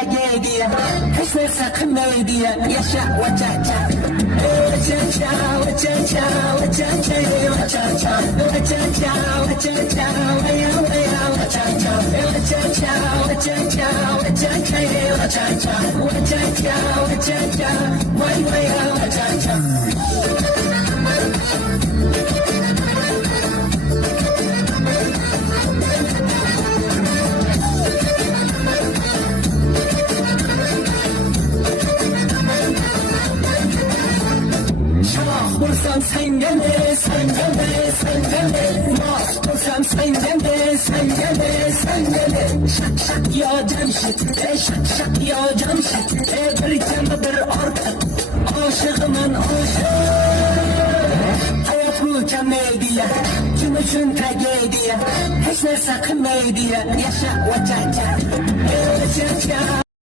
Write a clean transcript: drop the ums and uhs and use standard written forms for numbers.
tragediya, hiç narsa qilmaydiya, yasha vachacha. Vachacha, vachacha, vachacha, vachacha, vachacha, vachacha, vaya vaya vachacha, vachacha, vachacha, vachacha, vachacha, vachacha, vachacha, vaya vaya vachacha. Bulsam sengene, sengene, sengene. Mas bulsam sengene, sengene, sengene. Şak şak ya Cemşit, şak şak ya Cemşit. Bir keme bir artık, aşığımın aşığı. Hayat bu komediya, kim üçün tragediya. Hiç narsa qilmaydiya, yasha vachacha, vachacha.